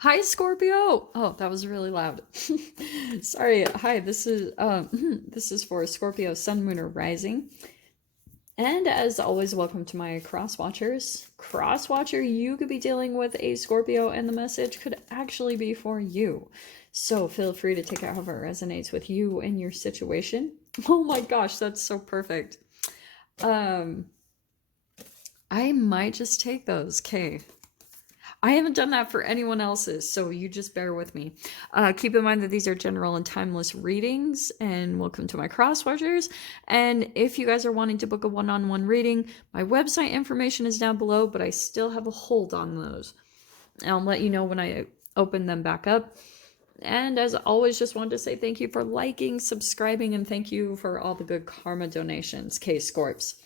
Hi, Scorpio. Oh, that was really loud. Sorry. Hi, this is this is for Scorpio Sun, Moon, or Rising. And as always, welcome to my cross watchers. Cross watcher, you could be dealing with a Scorpio, and the message could actually be for you. So feel free to take it however it resonates with you and your situation. Oh my gosh, that's so perfect. Um, I might just take those. Okay. I haven't done that for anyone else's, so you just bear with me. Keep in mind that these are general and timeless readings, and welcome to my cross watchers. And if you guys are wanting to book a one-on-one reading, my website information is down below, but I still have a hold on those. And I'll let you know when I open them back up. And as always, just wanted to say thank you for liking, subscribing, and thank you for all the good karma donations, K Scorps.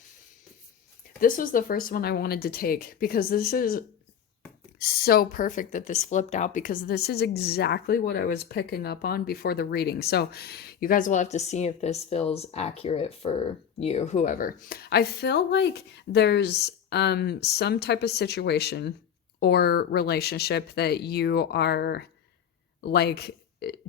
This was the first one I wanted to take because this is so perfect that this flipped out, because this is exactly what I was picking up on before the reading. So you guys will have to see if this feels accurate for you, whoever. I feel like there's some type of situation or relationship that you are like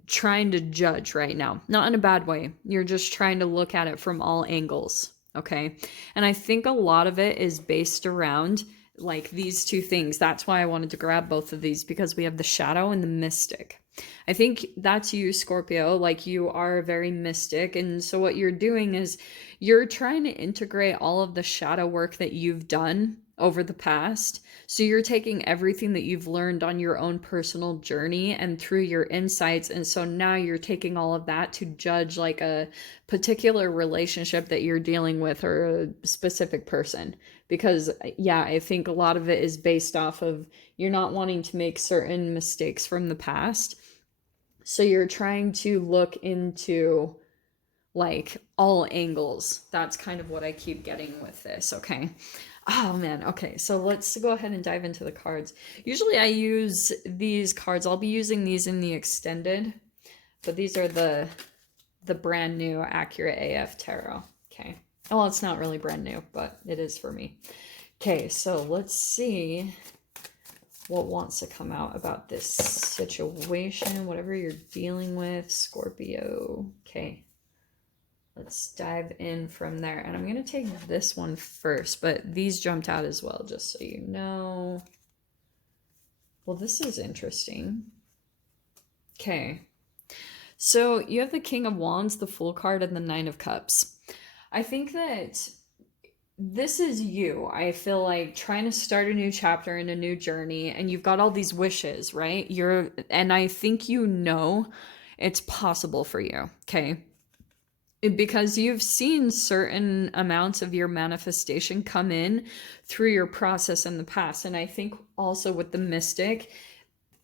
trying to judge right now. Not in a bad way. You're just trying to look at it from all angles, okay? And I think a lot of it is based around like these two things. That's why I wanted to grab both of these, because we have the shadow and the mystic. I think that's you, Scorpio. Like, you are very mystic, and so what you're doing is you're trying to integrate all of the shadow work that you've done over the past. So you're taking everything that you've learned on your own personal journey and through your insights, and so now you're taking all of that to judge like a particular relationship that you're dealing with, or a specific person. Because yeah, I think a lot of it is based off of you're not wanting to make certain mistakes from the past, so you're trying to look into like all angles. That's kind of what I keep getting with this. Okay. Oh man. Okay. So let's go ahead and dive into the cards. Usually I use these cards. I'll be using these in the extended, but these are the brand new Accurate AF Tarot. Okay. Well, it's not really brand new, but it is for me. Okay, so let's see what wants to come out about this situation, whatever you're dealing with, Scorpio. Okay, let's dive in from there. And I'm going to take this one first, but these jumped out as well, just so you know. Well, this is interesting. Okay, so you have the King of Wands, the Fool card, and the Nine of Cups. I think that this is you. I feel like trying to start a new chapter in a new journey, and you've got all these wishes, right? And I think you know it's possible for you, okay? Because you've seen certain amounts of your manifestation come in through your process in the past. And I think also with the mystic,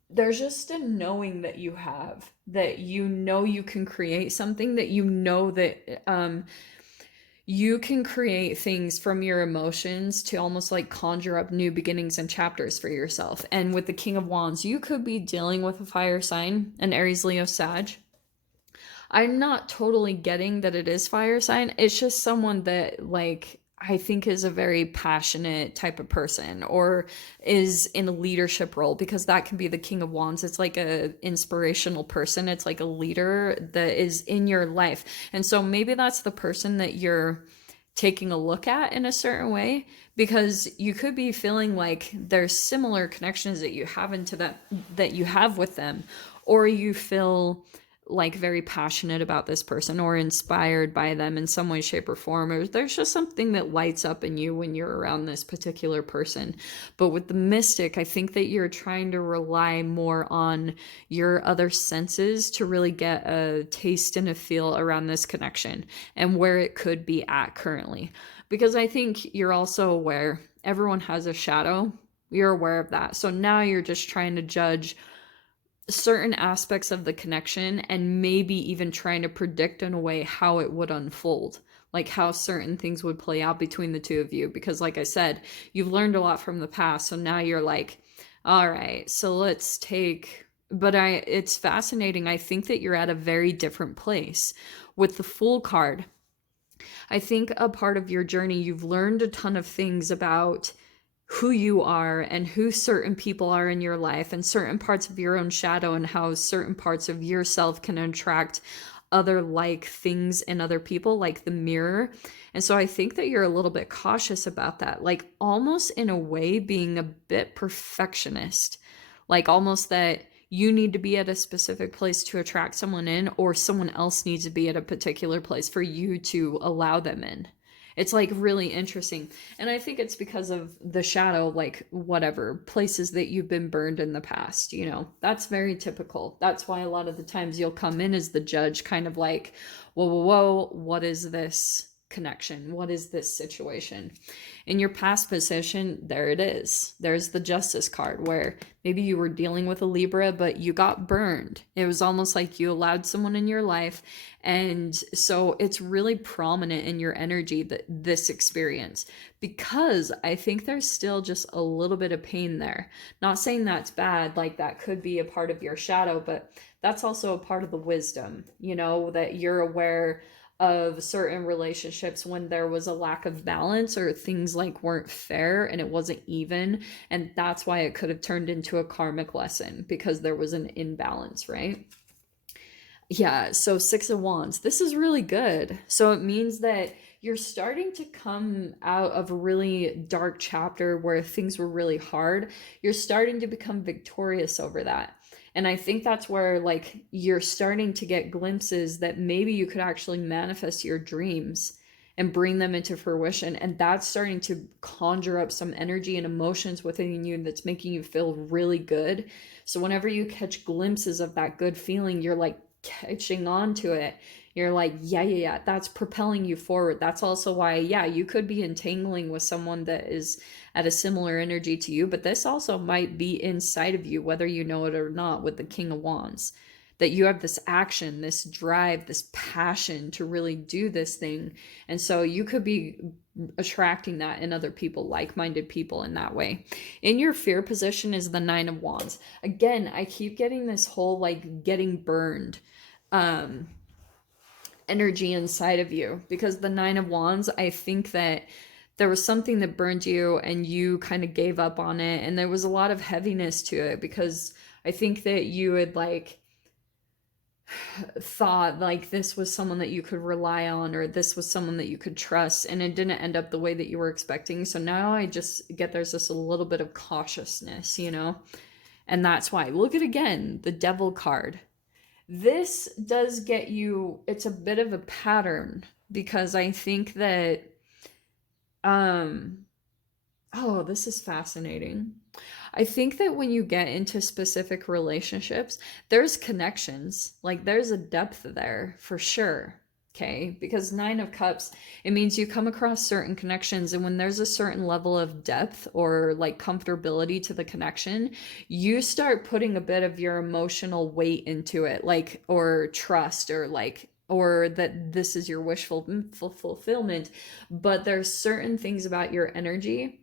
there's just a knowing that you have, that you know you can create something, that you know that you can create things from your emotions to almost like conjure up new beginnings and chapters for yourself. And with the King of Wands, you could be dealing with a fire sign, an Aries, Leo, Sag. I'm not totally getting that it is fire sign. It's just someone that like I think is a very passionate type of person, or is in a leadership role, because that can be the King of Wands. It's like a inspirational person. It's like a leader that is in your life. And so maybe that's the person that you're taking a look at in a certain way, because you could be feeling like there's similar connections that you have into that you have with them, or you feel like very passionate about this person or inspired by them in some way, shape, or form, or there's just something that lights up in you when you're around this particular person. But with the mystic, I think that you're trying to rely more on your other senses to really get a taste and a feel around this connection and where it could be at currently. Because I think you're also aware everyone has a shadow. You're aware of that. So now you're just trying to judge certain aspects of the connection, and maybe even trying to predict in a way how it would unfold, like how certain things would play out between the two of you. Because like I said, you've learned a lot from the past, so now you're like, all right, so let's take. But it's fascinating. I think that you're at a very different place with the Fool card. I think a part of your journey, you've learned a ton of things about who you are and who certain people are in your life and certain parts of your own shadow and how certain parts of yourself can attract other like things in other people, like the mirror. And so I think that you're a little bit cautious about that, like almost in a way being a bit perfectionist, like almost that you need to be at a specific place to attract someone in, or someone else needs to be at a particular place for you to allow them in. It's like really interesting. And I think it's because of the shadow, like whatever places that you've been burned in the past, you know, that's very typical. That's why a lot of the times you'll come in as the judge, kind of like, whoa, whoa, whoa, what is this connection? What is this situation? In your past position, there it is. There's the Justice card where maybe you were dealing with a Libra, but you got burned. It was almost like you allowed someone in your life. And so it's really prominent in your energy, that this experience, because I think there's still just a little bit of pain there. Not saying that's bad, like that could be a part of your shadow, but that's also a part of the wisdom, you know, that you're aware of certain relationships when there was a lack of balance or things like weren't fair and it wasn't even, and that's why it could have turned into a karmic lesson, because there was an imbalance, right? Yeah, so Six of Wands, this is really good. So it means that you're starting to come out of a really dark chapter where things were really hard. You're starting to become victorious over that. And I think that's where like you're starting to get glimpses that maybe you could actually manifest your dreams and bring them into fruition. And that's starting to conjure up some energy and emotions within you that's making you feel really good. So whenever you catch glimpses of that good feeling, you're like catching on to it. You're like, yeah, that's propelling you forward. That's also why, yeah, you could be entangling with someone that is at a similar energy to you, but this also might be inside of you, whether you know it or not, with the King of Wands, that you have this action, this drive, this passion to really do this thing. And so you could be attracting that in other people, like-minded people in that way. In your fear position is the Nine of Wands. Again, I keep getting this whole like getting burned energy inside of you, because the Nine of Wands, I think that there was something that burned you and you kind of gave up on it, and there was a lot of heaviness to it, because I think that you had like thought like this was someone that you could rely on, or this was someone that you could trust, and it didn't end up the way that you were expecting. So now I just get there's just a little bit of cautiousness, you know. And that's why, look at again the Devil card. This does get you, it's a bit of a pattern, because I think that oh, this is fascinating. I think that when you get into specific relationships, there's connections. Like there's a depth there for sure. Okay. Because Nine of Cups, it means you come across certain connections. And when there's a certain level of depth or like comfortability to the connection, you start putting a bit of your emotional weight into it, like, or trust, or like, or that this is your wishful fulfillment. But there's certain things about your energy,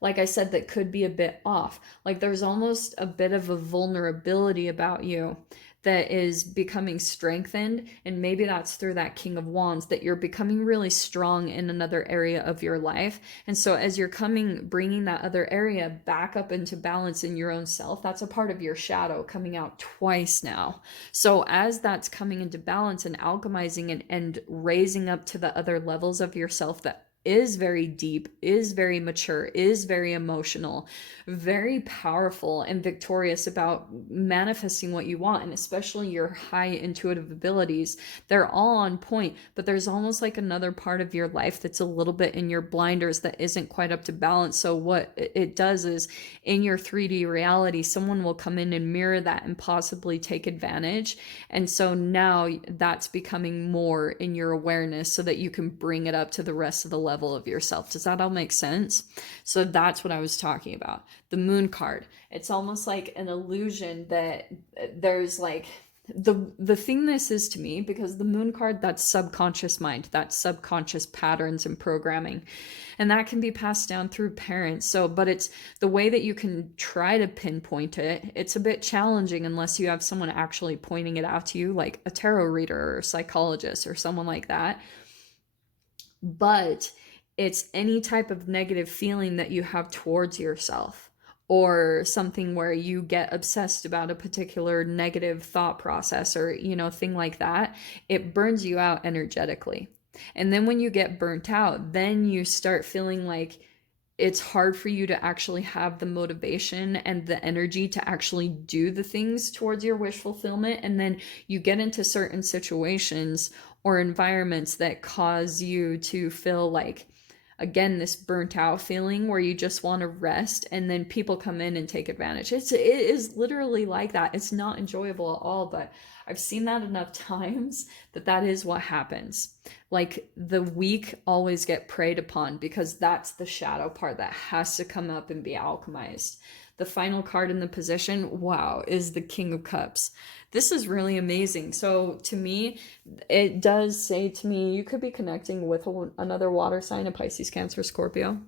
like I said, that could be a bit off. Like there's almost a bit of a vulnerability about you that is becoming strengthened. And maybe that's through that King of Wands, that you're becoming really strong in another area of your life. And so as you're bringing that other area back up into balance in your own self, that's a part of your shadow coming out twice now. So as that's coming into balance and alchemizing and raising up to the other levels of yourself that is very deep, is very mature, is very emotional, very powerful and victorious about manifesting what you want, and especially your high intuitive abilities. They're all on point, but there's almost like another part of your life that's a little bit in your blinders that isn't quite up to balance. So what it does is, in your 3D reality, someone will come in and mirror that and possibly take advantage. And so now that's becoming more in your awareness so that you can bring it up to the rest of the level of yourself. Does that all make sense? So that's what I was talking about. The Moon card, it's almost like an illusion that there's like the thing this is to me, because the Moon card, that's subconscious mind, that's subconscious patterns and programming, and that can be passed down through parents. So but it's the way that you can try to pinpoint it, it's a bit challenging unless you have someone actually pointing it out to you, like a tarot reader or a psychologist or someone like that. But it's any type of negative feeling that you have towards yourself, or something where you get obsessed about a particular negative thought process, or, you know, thing like that. It burns you out energetically. And then when you get burnt out, then you start feeling like it's hard for you to actually have the motivation and the energy to actually do the things towards your wish fulfillment. And then you get into certain situations or environments that cause you to feel like, again, this burnt out feeling where you just want to rest, and then people come in and take advantage. It is literally like that. It's not enjoyable at all, but I've seen that enough times that that is what happens. Like, the weak always get preyed upon because that's the shadow part that has to come up and be alchemized. The final card in the position, wow, is the King of Cups. This is really amazing. So to me, it does say to me, you could be connecting with another water sign, a Pisces, Cancer, Scorpio.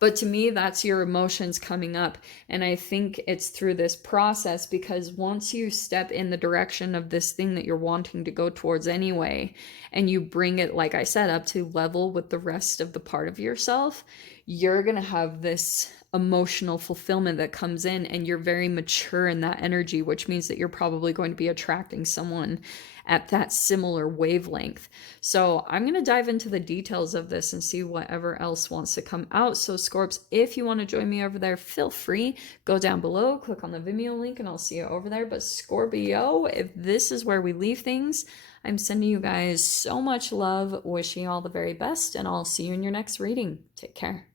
But to me, that's your emotions coming up. And I think it's through this process, because once you step in the direction of this thing that you're wanting to go towards anyway, and you bring it, like I said, up to level with the rest of the part of yourself, you're going to have this emotional fulfillment that comes in, and you're very mature in that energy, which means that you're probably going to be attracting someone at that similar wavelength. So I'm going to dive into the details of this and see whatever else wants to come out. So Scorps, if you want to join me over there, feel free. Go down below, click on the Vimeo link, and I'll see you over there. But Scorpio, if this is where we leave things, I'm sending you guys so much love, wishing you all the very best, and I'll see you in your next reading. Take care.